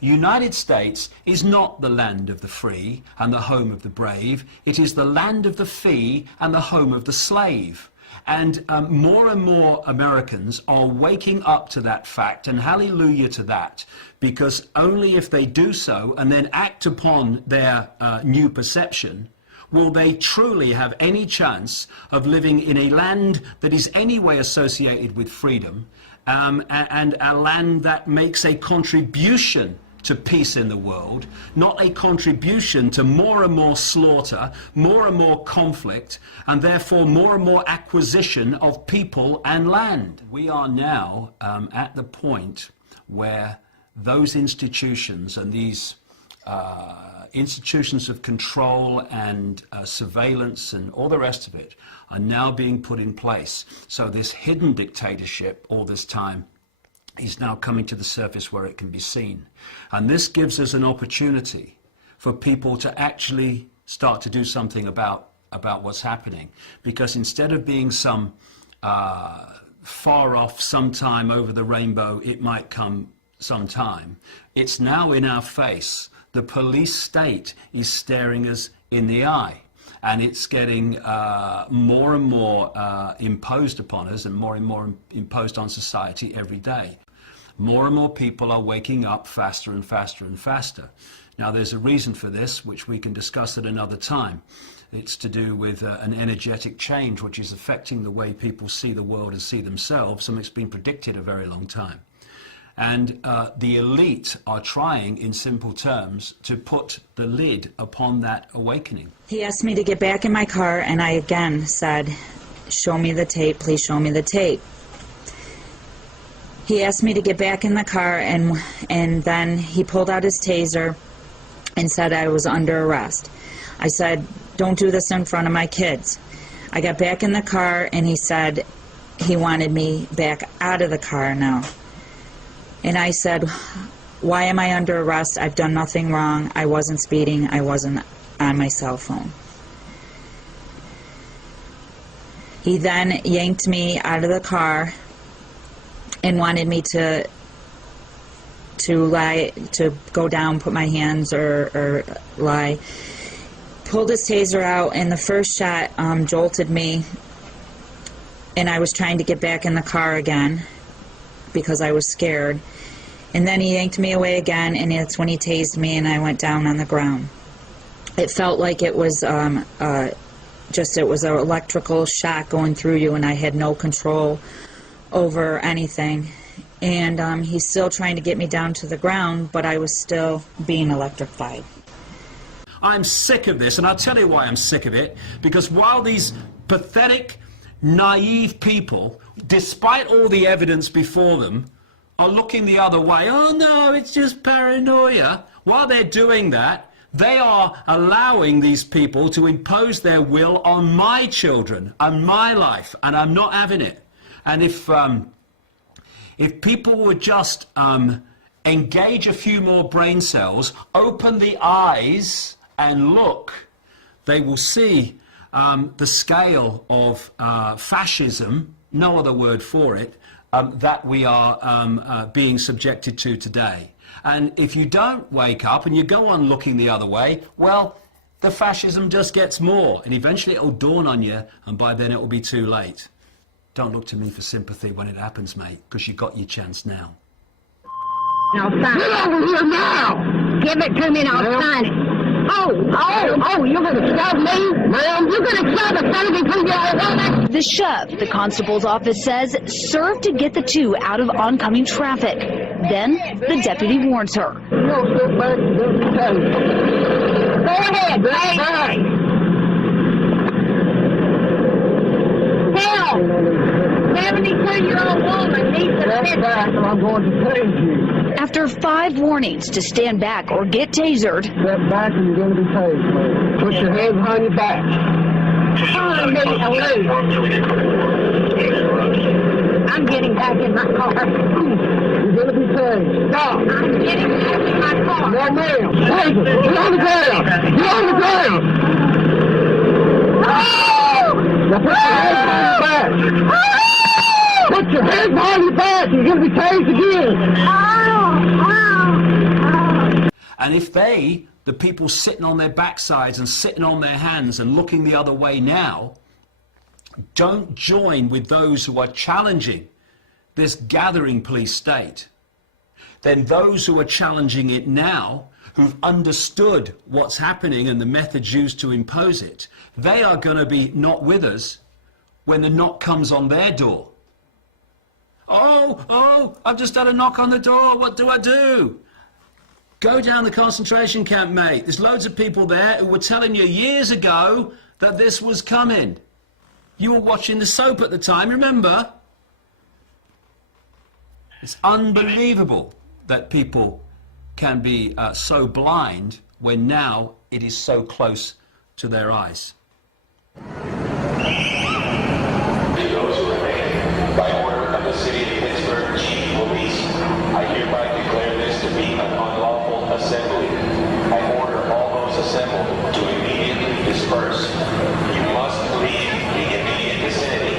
United States is not the land of the free and the home of the brave. It is the land of the fee and the home of the slave. And more Americans are waking up to that fact, and hallelujah to that, because only if they do so and then act upon their new perception will they truly have any chance of living in a land that is anyway associated with freedom, and a land that makes a contribution to peace in the world, not a contribution to more and more slaughter, more and more conflict, and therefore more and more acquisition of people and land. We are now at the point where those institutions and these institutions of control and surveillance and all the rest of it are now being put in place. So this hidden dictatorship all this time is now coming to the surface where it can be seen. And this gives us an opportunity for people to actually start to do something about what's happening. Because instead of being some far off sometime over the rainbow, it might come sometime, it's now in our face. The police state is staring us in the eye. And it's getting more and more imposed upon us and more imposed on society every day. More and more people are waking up faster and faster and faster. Now, there's a reason for this, which we can discuss at another time. It's to do with an energetic change, which is affecting the way people see the world and see themselves, and it's been predicted a very long time. And the elite are trying, in simple terms, to put the lid upon that awakening. He asked me to get back in my car, and I again said, "Show me the tape, please show me the tape." He asked me to get back in the car, and then he pulled out his taser and said I was under arrest. I said, "Don't do this in front of my kids." I got back in the car, and he said he wanted me back out of the car now. And I said, "Why am I under arrest? I've done nothing wrong. I wasn't speeding. I wasn't on my cell phone." He then yanked me out of the car and wanted me to lie, to go down, put my hands or lie. Pulled his taser out, and the first shot jolted me, and I was trying to get back in the car again because I was scared. And then he yanked me away again, and that's when he tased me, and I went down on the ground. It felt like it was it was an electrical shock going through you, and I had no control over anything. And he's still trying to get me down to the ground, but I was still being electrified. I'm sick of this, and I'll tell you why I'm sick of it. Because while these pathetic, naive people, despite all the evidence before them, are looking the other way, "Oh no, it's just paranoia," while they're doing that, they are allowing these people to impose their will on my children and my life, and I'm not having it. And if people would just engage a few more brain cells, open the eyes and look, they will see the scale of fascism, no other word for it, that we are being subjected to today. And if you don't wake up and you go on looking the other way, well, the fascism just gets more, and eventually it will dawn on you, and by then it will be too late. Don't look to me for sympathy when it happens, mate, because you got your chance now. Now sign it. Get over here now! Give it to me and I'll sign it. Oh, you're going to shove me? Ma'am, you're going to shove the son of me from your woman? The shove, the constable's office says, served to get the two out of oncoming traffic. Then the deputy warns her. No, go back to the table. Go ahead, right? Hell, 72-year-old woman needs a Step back and I'm going to tase you. After 5 warnings to stand back or get tasered. Step back and you're going to be tased, man. Put your head behind your back. I'm getting back in my car. You're going to be tased. Stop. I'm getting back in my car. No, ma'am. Tase it. Get on the ground. Get on the ground. Now put your head behind your back. Put your head behind your back. You're going to be tased again. And if they, the people sitting on their backsides and sitting on their hands and looking the other way now, don't join with those who are challenging this gathering police state, then those who are challenging it now, who've understood what's happening and the methods used to impose it, they are going to be not with us when the knock comes on their door. Oh, I've just had a knock on the door. What do I do? Go down the concentration camp, mate. There's loads of people there who were telling you years ago that this was coming. You were watching the soap at the time, remember? It's unbelievable that people can be so blind when now it is so close to their eyes. By order of the City of Pittsburgh Chief of Police, I hereby declare this to be an unlawful assembly. I order all those assembled to immediately disperse. You must leave the immediate vicinity.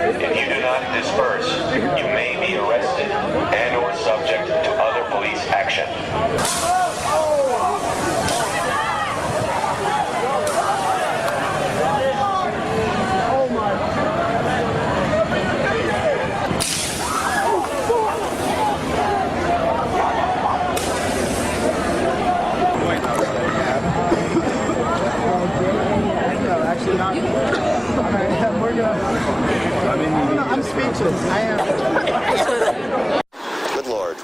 If you do not disperse, you may be arrested and or subject to other police action. I'm speechless. I am. Good Lord.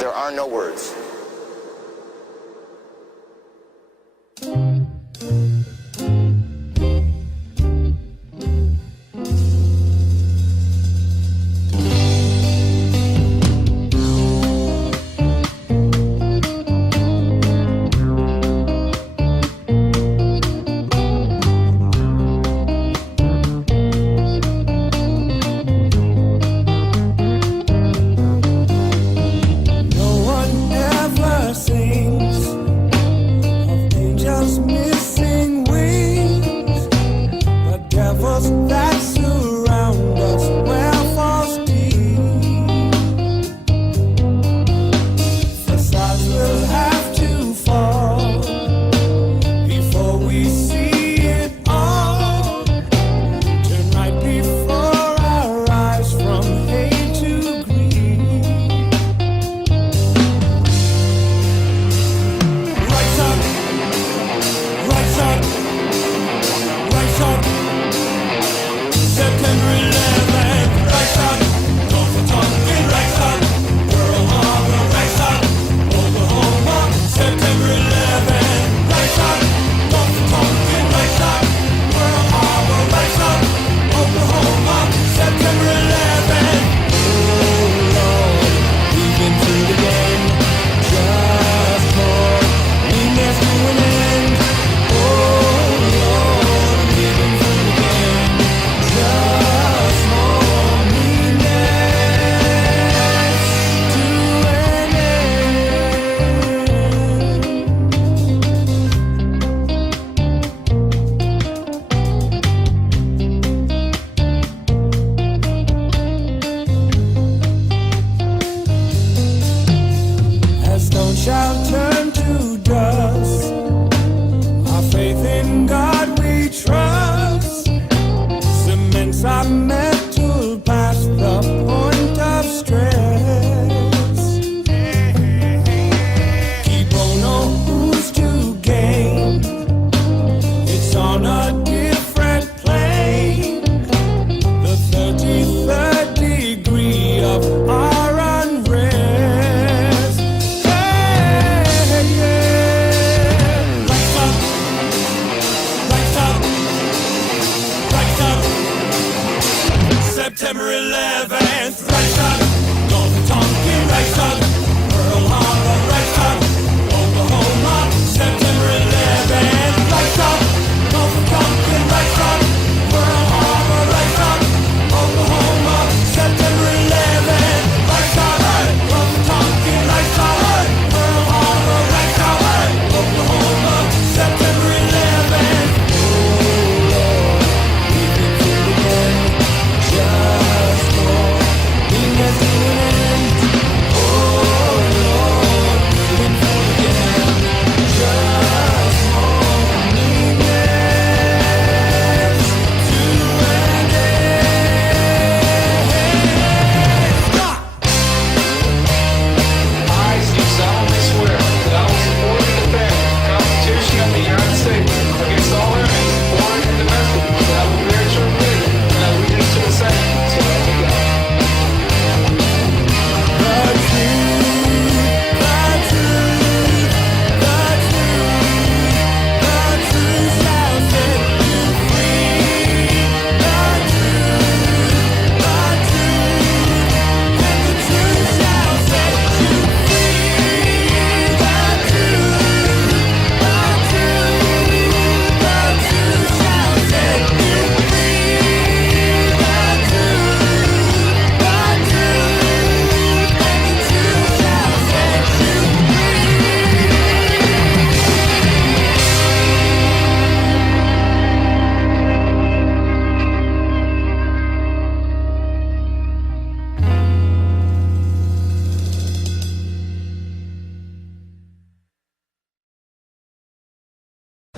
There are no words.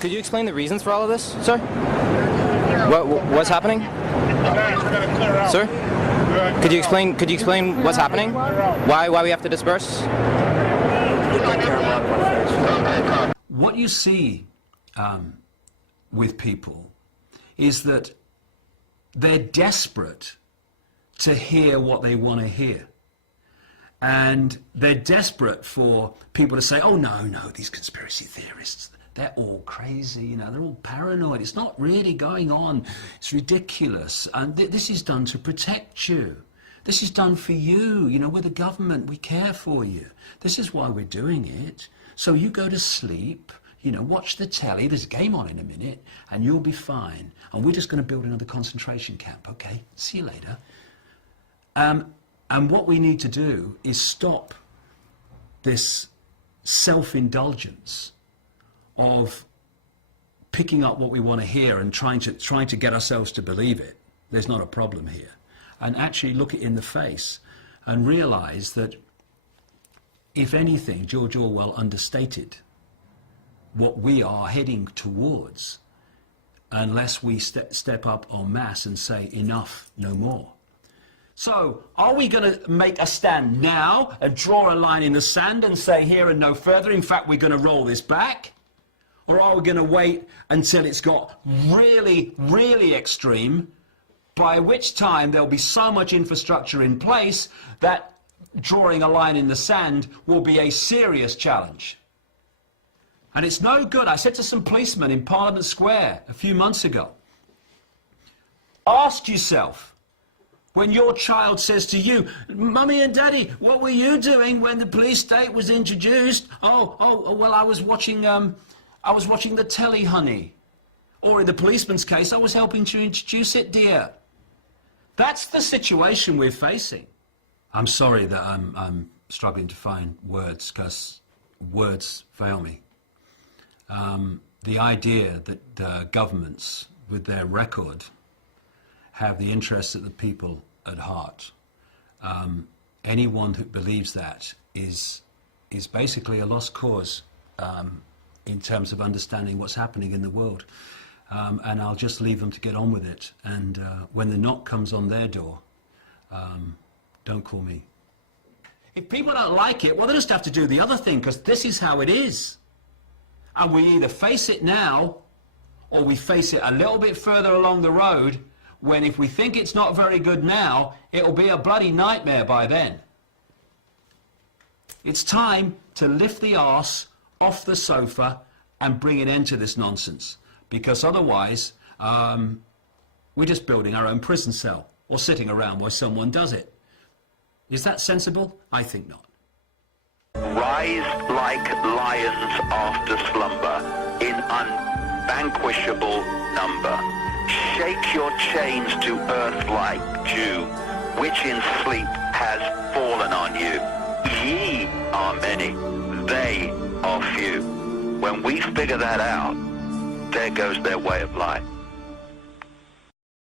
Could you explain the reasons for all of this, sir? What's happening? Sir? Could you explain what's happening? Why we have to disperse? What you see with people is that they're desperate to hear what they want to hear. And they're desperate for people to say, oh, no, these conspiracy theorists, they're all crazy, you know, they're all paranoid. It's not really going on. It's ridiculous. And this is done to protect you. This is done for you. You know, we're the government. We care for you. This is why we're doing it. So you go to sleep, you know, watch the telly. There's a game on in a minute, and you'll be fine. And we're just going to build another concentration camp. Okay, see you later. And what we need to do is stop this self-indulgence of picking up what we want to hear and trying to get ourselves to believe it. There's not a problem here. And actually look it in the face and realize that, if anything, George Orwell understated what we are heading towards unless we step up en masse and say enough, no more. So, are we going to make a stand now and draw a line in the sand and say here and no further? In fact, we're going to roll this back? Or are we going to wait until it's got really, really extreme, by which time there'll be so much infrastructure in place that drawing a line in the sand will be a serious challenge? And it's no good. I said to some policemen in Parliament Square a few months ago, ask yourself, when your child says to you, Mummy and Daddy, what were you doing when the police state was introduced? Oh, well, I was watching the telly, honey. Or in the policeman's case, I was helping to introduce it, dear. That's the situation we're facing. I'm sorry that I'm struggling to find words, because words fail me. The idea that governments, with their record, have the interests of the people at heart. Anyone who believes that is basically a lost cause in terms of understanding what's happening in the world. And I'll just leave them to get on with it. And when the knock comes on their door, don't call me. If people don't like it, well, they just have to do the other thing, because this is how it is. And we either face it now, or we face it a little bit further along the road, when if we think it's not very good now, it'll be a bloody nightmare by then. It's time to lift the arse off the sofa and bring an end to this nonsense, because otherwise we're just building our own prison cell or sitting around while someone does it. Is that sensible? I think not. Rise like lions after slumber in unvanquishable number. Shake your chains to earth like dew, which in sleep has fallen on you. Ye are many, they are few. When we figure that out, there goes their way of life.